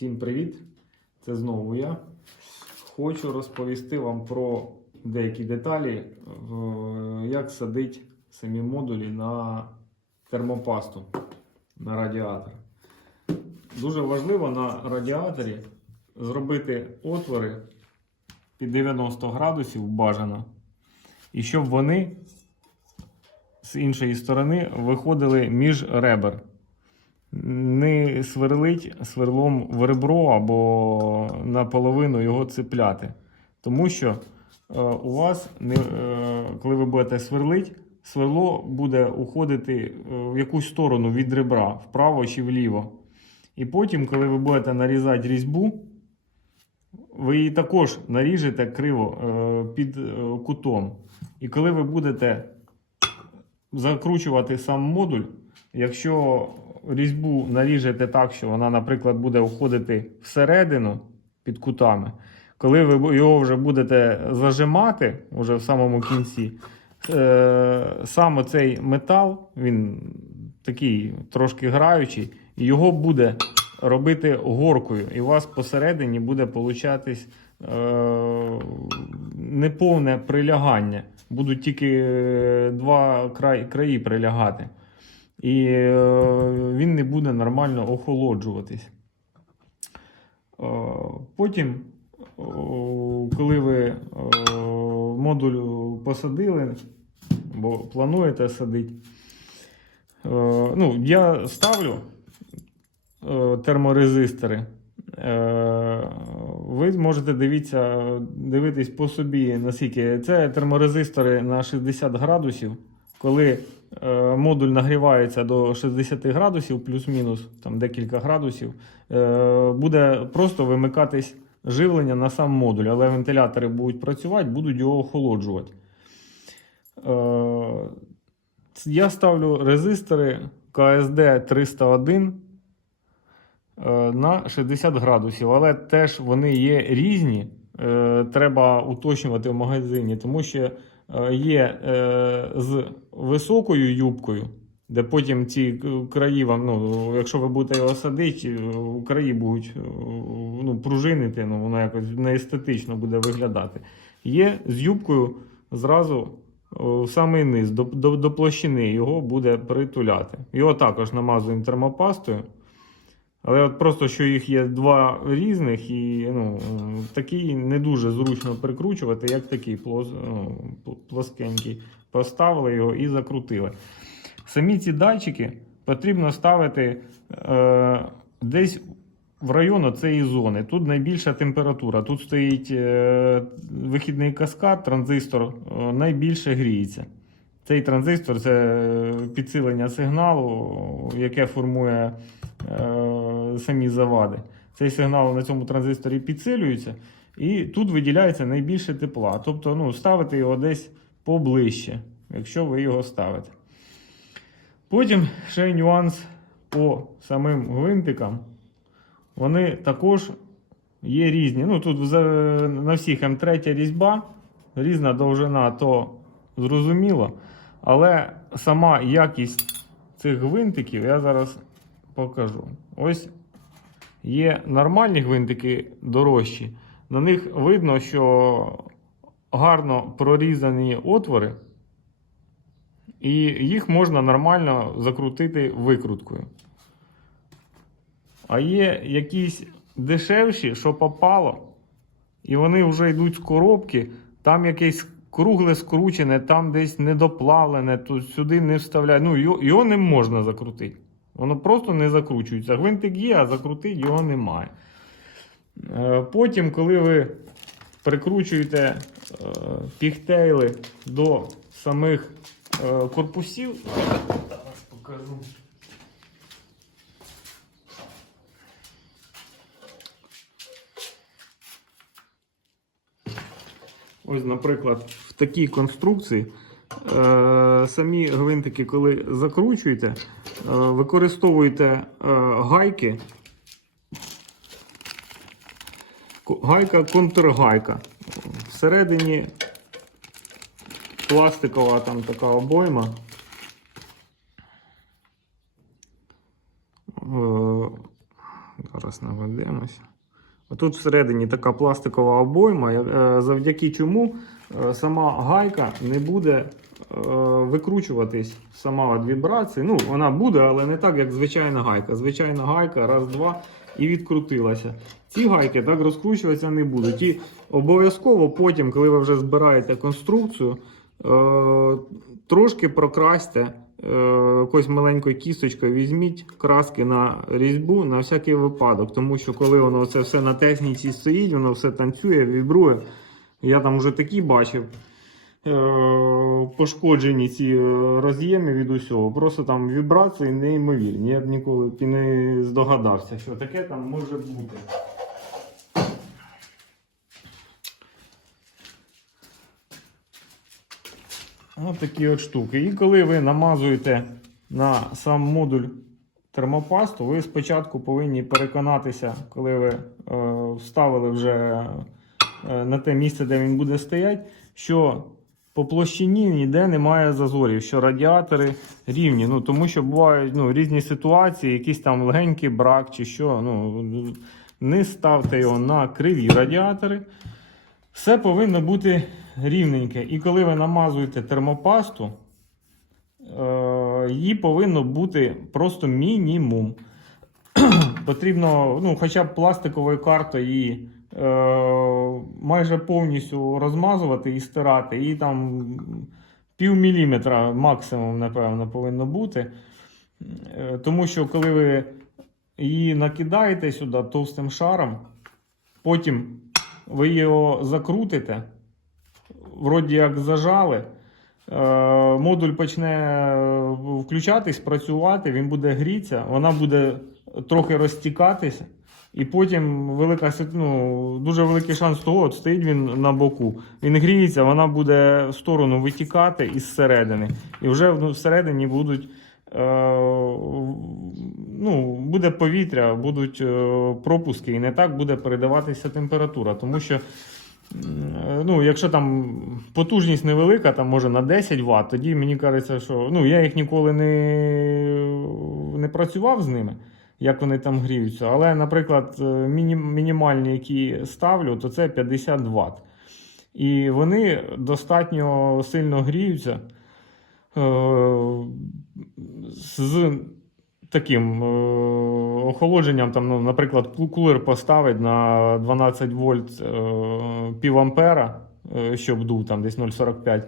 Всім привіт! Це знову я. Хочу розповісти вам про деякі деталі, як садить самі модулі на термопасту на радіатор. Дуже важливо на радіаторі зробити отвори під 90 градусів бажано. І щоб вони з іншої сторони виходили між ребер не сверлить сверлом в ребро або наполовину його цепляти. Тому що е, у вас, не, е, коли ви будете сверлить, сверло буде уходити е, в якусь сторону від ребра, вправо чи вліво. І потім, коли ви будете нарізати різьбу, ви її також наріжете криво е, під е, кутом. І коли ви будете закручувати сам модуль, якщо різьбу наріжете так, що вона, наприклад, буде входити всередину під кутами, коли ви його вже будете зажимати уже в самому кінці, е, саме цей метал, він такий трошки граючий, його буде робити горкою, і у вас посередині буде получатись е, неповне прилягання. Будуть тільки е, два краї прилягати. І е, він не буде нормально охолоджуватись. Е, Потім, о, коли ви е, модуль посадили, бо плануєте садити, е, ну, я ставлю е, терморезистори. Е, Ви можете дивіться, дивитись по собі, наскільки це терморезистори на 60 градусів. Коли е, модуль нагрівається до 60 градусів, плюс-мінус там декілька градусів, е, буде просто вимикатись живлення на сам модуль, але вентилятори будуть працювати, будуть його охолоджувати. Е, я ставлю резистори КСД 301 е, на 60 градусів, але теж вони є різні. Е, Треба уточнювати в магазині, тому що е, є е, з високою юбкою, де потім ці краї вам, ну, якщо ви будете його садити, е, краї будуть е, ну, пружинити, ну, воно якось неестетично буде виглядати. Є з юбкою зразу в самий низ, до, до, до площини його буде притуляти. Його також намазуємо термопастою. Але от просто що їх є два різних, і ну, такий не дуже зручно прикручувати, як такий ну, плоскенький. Поставили його і закрутили. Самі ці датчики потрібно ставити е, десь в району цієї зони. Тут найбільша температура. Тут стоїть е, вихідний каскад, транзистор е, найбільше гріється. Цей транзистор це е, підсилення сигналу, яке формує самі завади. Цей сигнал на цьому транзисторі підсилюється, і тут виділяється найбільше тепла. Тобто ну, ставити його десь поближче, якщо ви його ставите. Потім ще нюанс по самим гвинтикам. Вони також є різні. Ну, тут на всіх М3 різьба, різна довжина, то зрозуміло. Але сама якість цих гвинтиків я зараз покажу. Ось є нормальні гвинтики дорожчі. На них видно, що гарно прорізані отвори, і їх можна нормально закрутити викруткою. А є якісь дешевші, що попало, і вони вже йдуть з коробки, там якесь кругле скручене, там десь недоплавлене, то сюди не вставляють. Ну, його не можна закрутити. Воно просто не закручується. Гвинтик є, а закрутити його немає. Е, Потім, коли ви прикручуєте е, пігтейли до самих е, корпусів, зараз покажу. Ось, наприклад, в такій конструкції самі гвинтики, коли закручуєте, е, використовуєте е, гайки. Гайка контргайка. Всередині пластикова там така обойма. Е, зараз на Наведемося. Тут всередині така пластикова обойма, е, завдяки чому е, сама гайка не буде е, викручуватись сама від вібрації. Ну, вона буде, але не так, як звичайна гайка. Звичайна гайка, раз, два і відкрутилася. Ці гайки так розкручуватися не будуть. І обов'язково потім, коли ви вже збираєте конструкцію, трошки прокрасьте якоюсь маленькою кісточкою, візьміть краски на різьбу на всякий випадок. Тому що коли воно це все на техніці стоїть, воно все танцює, вібрує. Я там вже такі бачив. е, Пошкоджені ці е, роз'єми від усього. Просто там вібрації неймовірні. Я б ніколи не здогадався, що таке там може бути. Ось такі от штуки. І коли ви намазуєте на сам модуль термопасту, ви спочатку повинні переконатися, коли ви е, вставили вже е, на те місце, де він буде стояти, що по площині ніде немає зазорів, що радіатори рівні. Ну, тому що бувають ну, різні ситуації, якийсь там легенький брак чи що. Ну, не ставте його на криві радіатори. Все повинно бути рівненьке. І коли ви намазуєте термопасту, е, її повинно бути просто мінімум. Потрібно ну, хоча б пластиковою картою її е, майже повністю розмазувати і стирати. І там пів міліметра максимум, напевно, повинно бути. Е, тому що коли ви її накидаєте сюди товстим шаром, потім ви його закрутите, вроді як зажали. е, Модуль почне е, включатись, працювати, він буде грітися, вона буде трохи розтікатися, і потім велика, ну, дуже великий шанс того, от стоїть він на боку. Він гріється, вона буде в сторону витікати із середини. І вже ну, всередині будуть. е, Ну, буде повітря, будуть е, пропуски, і не так буде передаватися температура. Тому що М, Ну, якщо там потужність невелика, там може на 10 Вт, тоді мені кажеться, що ну, я їх ніколи не, не працював з ними, як вони там гріються. Але, наприклад, е, міні, мінімальні, які ставлю, то це 50 Вт. І вони достатньо сильно гріються е, з таким е, охолодженням, там, ну, наприклад, ку- кулер поставить на 12 вольт е, пів е, щоб дув там десь 0,45,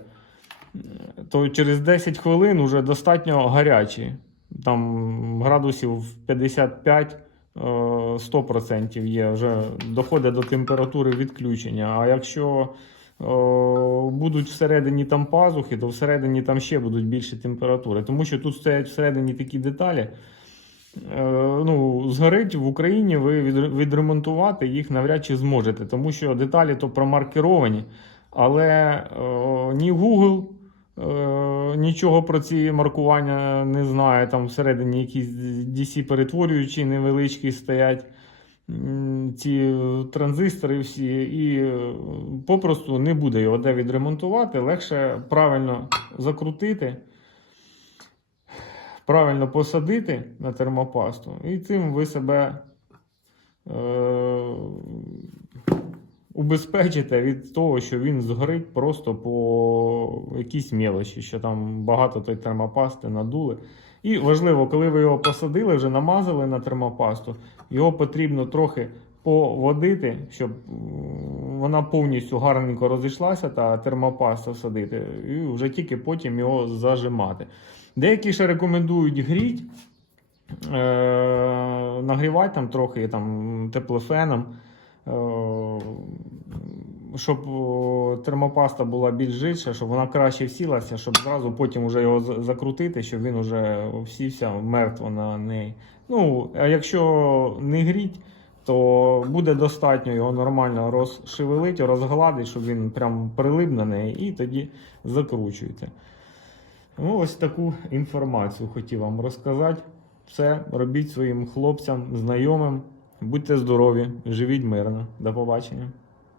то через 10 хвилин вже достатньо гарячий. Там градусів 55 е, 100% є, вже доходить до температури відключення. А якщо е, будуть всередині там пазухи, то всередині там ще будуть більші температури. Тому що тут стоять всередині такі деталі. Е, ну, згорить в Україні ви відремонтувати їх навряд чи зможете, тому що деталі то промаркеровані, але е, ні Google е, нічого про ці маркування не знає. Там всередині якісь DC перетворюючі невеличкі стоять. Ці е, транзистори всі, і е, попросту не буде його де відремонтувати. Легше правильно закрутити правильно посадити на термопасту, і цим ви себе е, убезпечите від того, що він згорить просто по якійсь мелочі, що там багато той термопасти надули. І важливо, коли ви його посадили, вже намазали на термопасту, його потрібно трохи поводити, щоб вона повністю гарненько розійшлася, та термопаста всадити, і вже тільки потім його зажимати. Деякі ще рекомендують гріть, е, нагрівати там трохи там, теплофеном, е, щоб термопаста була більш жидша, щоб вона краще всілася, щоб зразу потім вже його закрутити, щоб він вже всівся мертво на неї. Ну, а якщо не гріть, то буде достатньо його нормально розшевелити, розгладити, щоб він прям прилип на неї, і тоді закручуєте. Ну, ось таку інформацію хотів вам розказати. Все, робіть своїм хлопцям, знайомим. Будьте здорові, живіть мирно. До побачення.